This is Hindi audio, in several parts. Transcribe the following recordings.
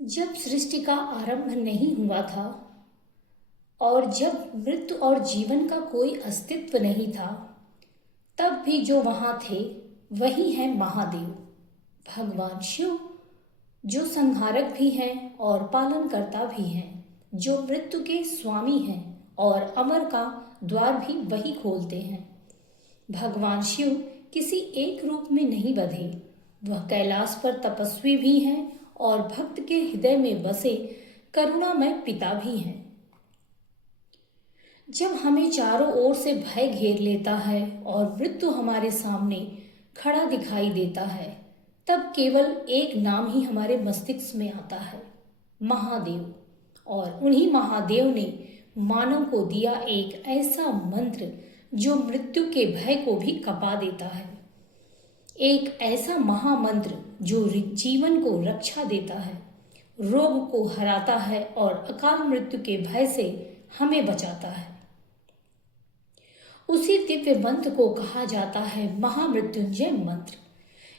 जब सृष्टि का आरंभ नहीं हुआ था और जब मृत्यु और जीवन का कोई अस्तित्व नहीं था, तब भी जो वहां थे वही हैं महादेव, भगवान शिव, जो संहारक भी हैं और पालनकर्ता भी हैं, जो मृत्यु के स्वामी हैं और अमर का द्वार भी वही खोलते हैं। भगवान शिव किसी एक रूप में नहीं बंधे, वह कैलाश पर तपस्वी भी हैं और भक्त के हृदय में बसे करुणामय पिता भी हैं। जब हमें चारों ओर से भय घेर लेता है और मृत्यु हमारे सामने खड़ा दिखाई देता है, तब केवल एक नाम ही हमारे मस्तिष्क में आता है, महादेव। और उन्हीं महादेव ने मानव को दिया एक ऐसा मंत्र जो मृत्यु के भय को भी कपा देता है, एक ऐसा महामंत्र जो जीवन को रक्षा देता है, रोग को हराता है और अकाल मृत्यु के भय से हमें बचाता है। उसी दिव्य मंत्र को कहा जाता है महामृत्युंजय मंत्र।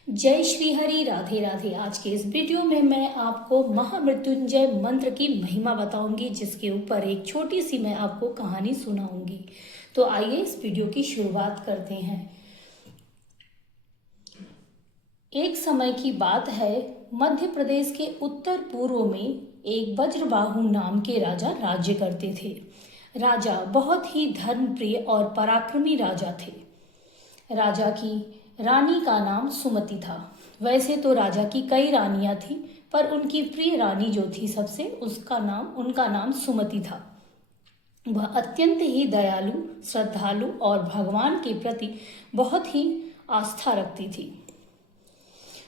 जय श्री हरि, राधे राधे। आज के इस वीडियो में मैं आपको महामृत्युंजय मंत्र की महिमा बताऊंगी, जिसके ऊपर एक छोटी सी मैं आपको कहानी सुनाऊंगी। तो आइए इस वीडियो की शुरुआत करते हैं। एक समय की बात है, मध्य प्रदेश के उत्तर पूर्व में एक वज्रबाहु नाम के राजा राज्य करते थे। राजा बहुत ही धर्मप्रिय और पराक्रमी राजा थे। राजा की रानी का नाम सुमति था। वैसे तो राजा की कई रानियां थी, पर उनकी प्रिय रानी जो थी सबसे, उनका नाम सुमति था। वह अत्यंत ही दयालु, श्रद्धालु और भगवान के प्रति बहुत ही आस्था रखती थी।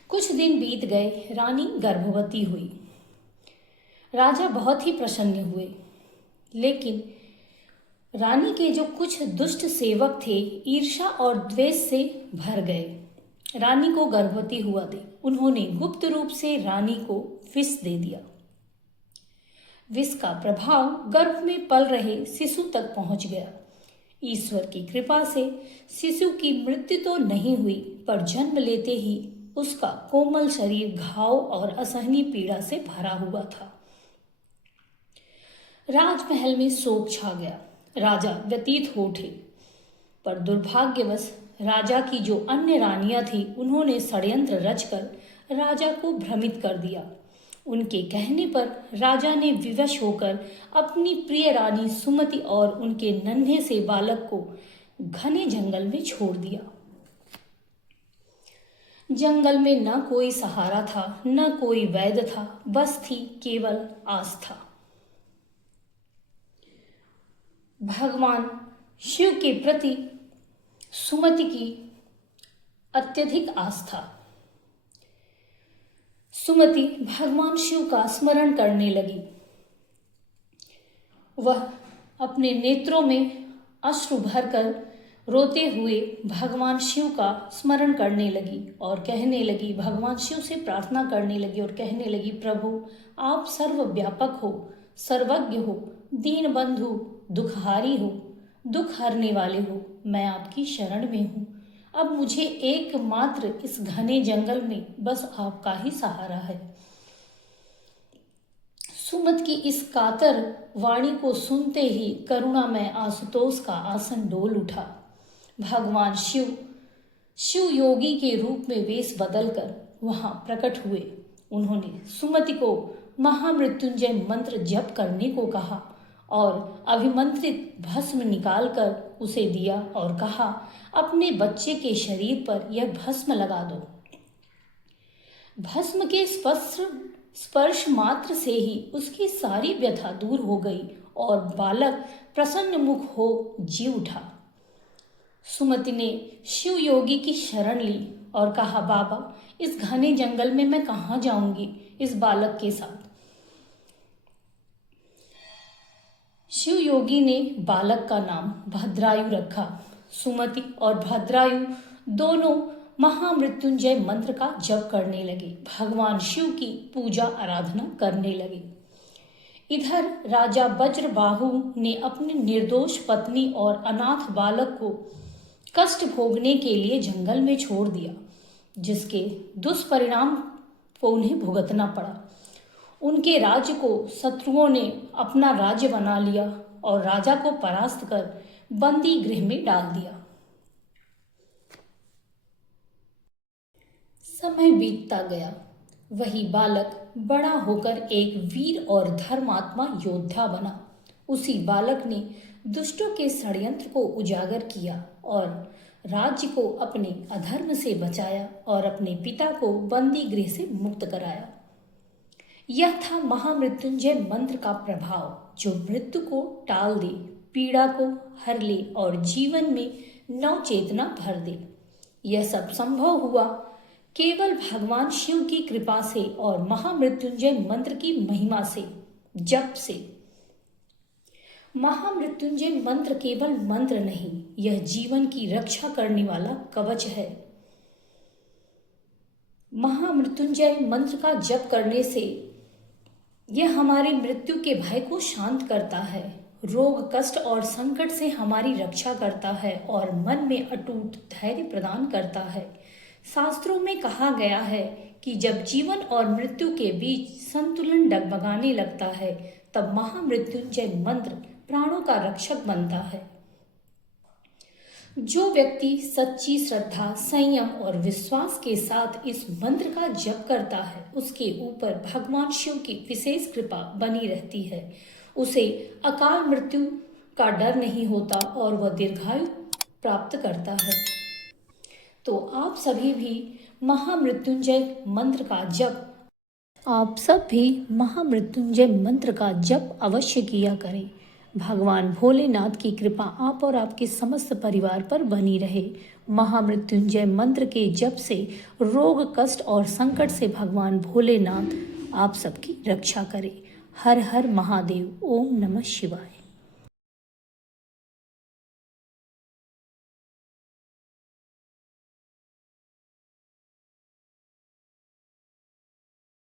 कुछ दिन बीत गए, रानी गर्भवती हुई। राजा बहुत ही प्रसन्न हुए, लेकिन रानी के जो कुछ दुष्ट सेवक थे ईर्ष्या और द्वेष से भर गए। रानी को गर्भवती हुआ देख उन्होंने गुप्त रूप से रानी को विष दे दिया। विष का प्रभाव गर्भ में पल रहे शिशु तक पहुंच गया। ईश्वर की कृपा से शिशु की मृत्यु तो नहीं हुई, पर जन्म लेते ही उसका कोमल शरीर घाव और असहनीय पीड़ा से भरा हुआ था। राजमहल में शोक छा गया। राजा व्यतीत हो उठे, पर दुर्भाग्यवश राजा की जो अन्य रानियां थी उन्होंने षड्यंत्र रचकर राजा को भ्रमित कर दिया। उनके कहने पर राजा ने विवश होकर अपनी प्रिय रानी सुमति और उनके नन्हे से बालक को घने जंगल में छोड़ दिया। जंगल में न कोई सहारा था, न कोई वैद्य था, बस थी केवल आस्था। भगवान शिव के प्रति सुमति की अत्यधिक आस्था। सुमति भगवान शिव का स्मरण करने लगी। वह अपने नेत्रों में अश्रु भरकर रोते हुए भगवान शिव का स्मरण करने लगी और कहने लगी, भगवान शिव से प्रार्थना करने लगी और कहने लगी, प्रभु आप सर्वव्यापक हो, सर्वज्ञ हो, दीन बंधु, दुखहारी हो, दुख हरने वाले हो, मैं आपकी शरण में हूँ। अब मुझे एकमात्र इस घने जंगल में बस आपका ही सहारा है। सुमत की इस कातर वाणी को सुनते ही करुणामय आशुतोष का आसन डोल उठा। भगवान शिव योगी के रूप में वेश बदलकर वहां प्रकट हुए। उन्होंने सुमति को महामृत्युंजय मंत्र जप करने को कहा और अभिमंत्रित भस्म निकालकर उसे दिया और कहा, अपने बच्चे के शरीर पर यह भस्म लगा दो। भस्म के स्पर्श मात्र से ही उसकी सारी व्यथा दूर हो गई और बालक प्रसन्न मुख हो जी उठा। सुमति ने शिव योगी की शरण ली और कहा, बाबा इस घने जंगल में मैं कहाँ जाऊंगी इस बालक के साथ। शिव योगी ने बालक का नाम भद्रायु रखा। सुमति और भद्रायु दोनों महामृत्युंजय मंत्र का जप करने लगे, भगवान शिव की पूजा आराधना करने लगे। इधर राजा वज्रबाहु ने अपनी निर्दोष पत्नी और अनाथ बालक को कष्ट भोगने के लिए जंगल में छोड़ दिया, जिसके दुष्परिणाम को उन्हें भुगतना पड़ा। उनके राज्य को शत्रुओं ने अपना राज्य बना लिया और राजा को परास्त कर बंदी गृह में डाल दिया। समय बीतता गया। वही बालक बड़ा होकर एक वीर और धर्मात्मा योद्धा बना। उसी बालक ने दुष्टों के षड्यंत्र को उजागर किया और राज्य को अपने अधर्म से बचाया और अपने पिता को बंदी गृह से मुक्त कराया। यह था महामृत्युंजय मंत्र का प्रभाव, जो मृत्यु को टाल दे, पीड़ा को हर ले और जीवन में नव चेतना भर दे। यह सब संभव हुआ केवल भगवान शिव की कृपा से और महामृत्युंजय मंत्र की महिमा से, जप से। महामृत्युंजय मंत्र केवल मंत्र नहीं, यह जीवन की रक्षा करने वाला कवच है। महामृत्युंजय मंत्र का जप करने से यह हमारी मृत्यु के भय को शांत करता है, रोग कष्ट और संकट से हमारी रक्षा करता है और मन में अटूट धैर्य प्रदान करता है। शास्त्रों में कहा गया है कि जब जीवन और मृत्यु के बीच संतुलन डगमगाने लगता है, तब महामृत्युंजय मंत्र प्राणों का रक्षक बनता है। जो व्यक्ति सच्ची श्रद्धा, संयम और विश्वास के साथ इस मंत्र का जप करता है, उसके ऊपर भगवान शिव की विशेष कृपा बनी रहती है। उसे अकाल मृत्यु का डर नहीं होता और वह दीर्घायु प्राप्त करता है। तो आप सभी भी महामृत्युंजय मंत्र का जप अवश्य किया करें। भगवान भोलेनाथ की कृपा आप और आपके समस्त परिवार पर बनी रहे। महामृत्युंजय मंत्र के जप से रोग कष्ट और संकट से भगवान भोलेनाथ आप सबकी रक्षा करें। हर हर महादेव। ओम नमः शिवाय।